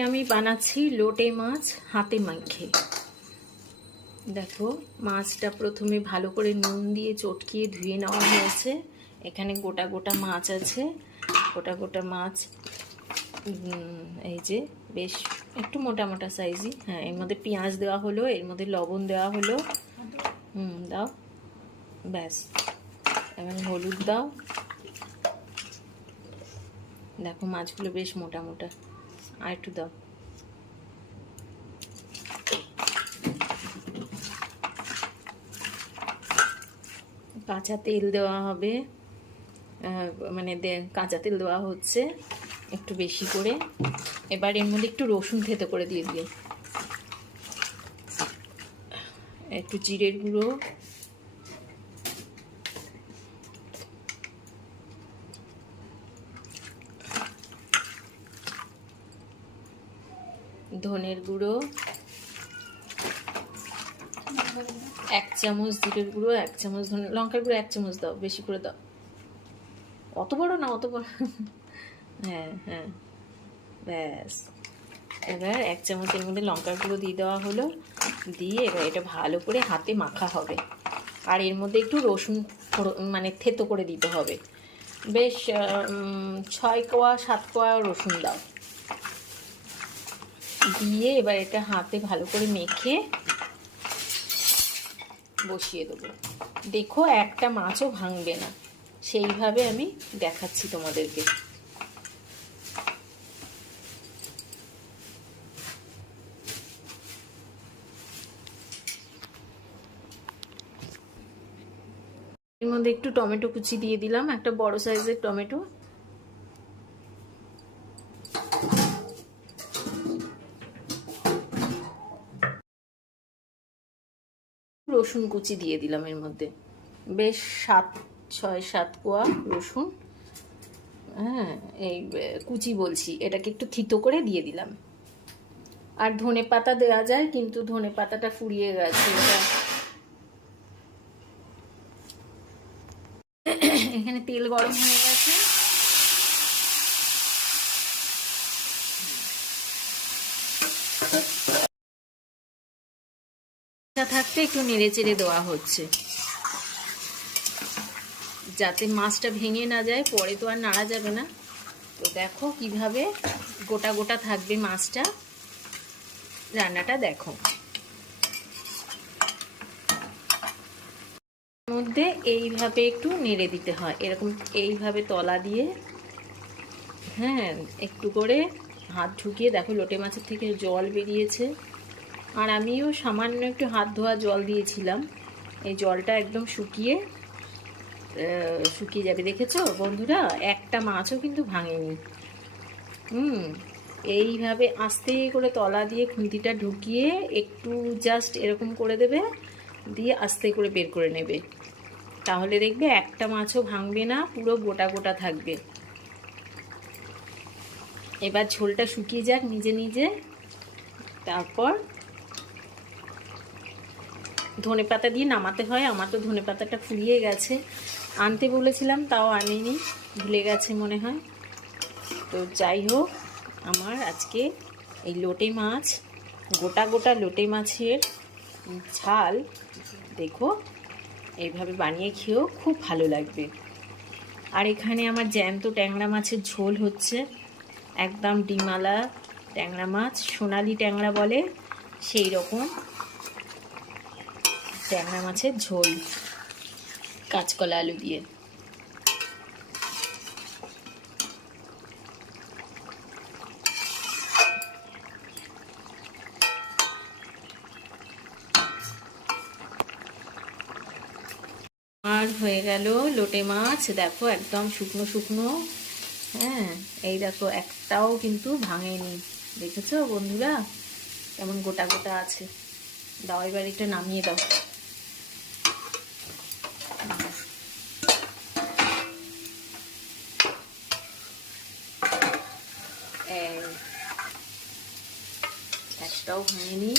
আমি বানাচ্ছি লোটে মাছ, হাতে মাখে দেখো, মাছটা প্রথমে ভালো করে নুন দিয়ে চটকিয়ে ধুয়ে নেওয়া হয়েছে। এখানে গোটা গোটা মাছ আছে। গোটা গোটা মাছ এই যে, বেশ একটু মোটা মোটা সাইজই। হ্যাঁ এর মধ্যে পেঁয়াজ দেওয়া হলো, এর মধ্যে লবণ দেওয়া হলো। হুম, দাও। ব্যাস। এবং হলুদ দাও। দেখো, মাছগুলো বেশ মোটা মোটা। আর একটু দাও। কাঁচা তেল দেওয়া হবে। মানে কাঁচা তেল দেওয়া হচ্ছে একটু বেশি করে। এবার এর মধ্যে একটু রসুন থেতো করে দিয়ে দিও। একটু জিরের গুঁড়ো ধনের গুঁড়ো, এক চামচ জিরের গুঁড়ো, এক চামচ ধনে, লঙ্কার গুঁড়ো এক চামচ দাও, বেশি করে দাও। অত বড় না, অত বড়। হ্যাঁ হ্যাঁ। ব্যাস। এবার এক চামচের মধ্যে লঙ্কার গুঁড়ো দিয়ে দেওয়া হলো। দিয়ে এবার এটা ভালো করে হাতে মাখা হবে। আর এর মধ্যে একটু রসুন মানে থেতো করে দিতে হবে। বেশ ছয় কোয়া, সাত কোয়া রসুন দাও। দিয়ে এবার এটা হাতে ভালো করে মেখে বসিয়ে দেবো। দেখো একটা মাছও ভাঙবে না। সেইভাবে আমি দেখাচ্ছি তোমাদেরকে। এর মধ্যে একটু টমেটো কুচি দিয়ে দিলাম। একটা বড় সাইজের টমেটো। রসুন কুচি দিয়ে দিলাম এর মধ্যে। বেশ সাত, ছয়, সাত কোয়া রসুন। হ্যাঁ এই কুচি বলছি, এটাকে একটু থিতো করে দিয়ে দিলাম। আর ধনে পাতা দেওয়া যায়, কিন্তু ধনে পাতাটা ফুরিয়ে গেছে। এটা এখানে তেল গরম হয়ে গেছে। থাকতে একটু নেড়ে চেড়ে দেওয়া হচ্ছে। যাতে মাছটা ভেঙে না যায়, পরে তো আর নাড়া যাবে না। তো দেখো কীভাবে গোটা গোটা থাকবে মাছটা। রান্নাটা দেখো। মধ্যে এইভাবে একটু নেড়ে দিতে হয়। এরকম এইভাবে তলা দিয়ে হ্যাঁ একটু করে হাত ঢুকিয়ে দেখো লোটে মাছের থেকে জল বেরিয়েছে। আর আমিও সামান্য একটু হাত ধোয়া জল দিয়েছিলাম। এই জলটা একদম শুকিয়ে শুকিয়ে যাবে। দেখেছ বন্ধুরা? একটা মাছও কিন্তু ভাঙেনি। হুম, এইভাবে আস্তে করে তলা দিয়ে খুন্তিটা ঢুকিয়ে একটু জাস্ট এরকম করে দেবে, দিয়ে আস্তে করে বের করে নেবে। তাহলে দেখবে একটা মাছও ভাঙবে না, পুরো গোটা গোটা থাকবে। এবার ঝোলটা শুকিয়ে যাক নিজে নিজে। তারপর ধনে পাতা দিয়ে নামাতে হয়। আমার তো ধনে পাতাটা ফুরিয়ে গেছে। আনতে বলেছিলাম, তাও আনিনি ভুলে গেছে মনে হয়। তো যাই হোক, আমার আজকে এই লোটে মাছ, গোটা গোটা লোটে মাছের ঝাল দেখো। এইভাবে বানিয়ে খেয়েও খুব ভালো লাগবে। আর এখানে আমার জ্যান্ত ট্যাংরা মাছের ঝোল হচ্ছে। একদম ডিমালা ট্যাংরা মাছ, সোনালি ট্যাংরা বলে, সেই রকম। ট্যাংরা মাছের ঝোল। কাঁচকলা আলু দিয়ে। আর হয়ে গেল লোটে মাছ। দেখো একদম শুকনো শুকনো। হ্যাঁ এই দেখো একটাও কিন্তু ভাঙেনি। দেখেছ বন্ধুরা? কেমন গোটা গোটা আছে। দাও এবার এটা নামিয়ে দাও। ভাঙে হয়নি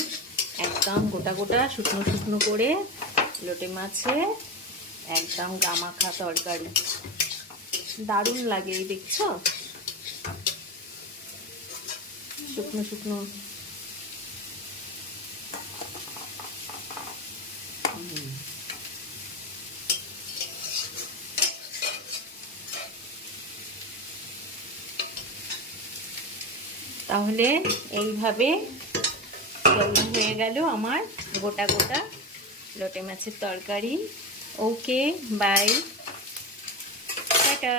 একদম গোটা গোটা, শুকনো শুকনো করে লোটে মাছে, একদম গামাখা তরকারি। দারুণ লাগে, এই দেখছ? শুকনো শুকনো। তাহলে এইভাবে তৈরি হয়ে গেল আমার। গোটা গোটা লটে মাছের তরকারি। Okay bye tata.